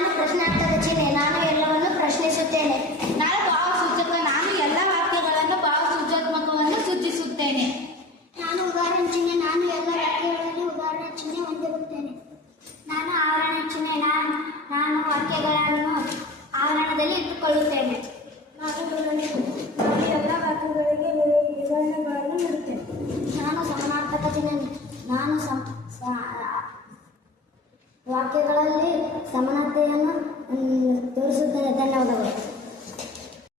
ನಾನು ಪ್ರಶ್ನಾರ್ಥಕ ಚಿಹ್ನೆ. ನಾನು ಎಲ್ಲವನ್ನು ಪ್ರಶ್ನಿಸುತ್ತೇನೆ. ನಾನು ಭಾವಸೂಚಕ. ನಾನು ಎಲ್ಲ ವಾಕ್ಯಗಳನ್ನು ಭಾವಸೂಚನಾತ್ಮಕವನ್ನು ಸೂಚಿಸುತ್ತೇನೆ. ನಾನು ಉದಾಹರಣೆ ಚಿಹ್ನೆ. ನಾನು ಎಲ್ಲ ವಾಕ್ಯಗಳಲ್ಲಿ ಉದಾಹರಣೆ ಚಿಹ್ನೆ ಹೊಂದಿರುತ್ತೇನೆ. ನಾನು ಆವರಣ ಚಿಹ್ನೆ. ನಾನು ವಾಕ್ಯಗಳನ್ನು ಆವರಣದಲ್ಲಿ ಇಟ್ಟುಕೊಳ್ಳುತ್ತೇನೆ. ನಾನು ಎಲ್ಲ ವಾಕ್ಯಗಳಿಗೆ ವಿವರಣೆಗಳನ್ನು ನೀಡುತ್ತೇನೆ. ನಾನು ಸಮಾನಾರ್ಥಕ ಚಿಹ್ನೆ. ನಾನು ವಾಕ್ಯಗಳಲ್ಲಿ ಸಮಾನತೆಯನ್ನು ತೋರಿಸುತ್ತೇನೆ. ಧನ್ಯವಾದಗಳು.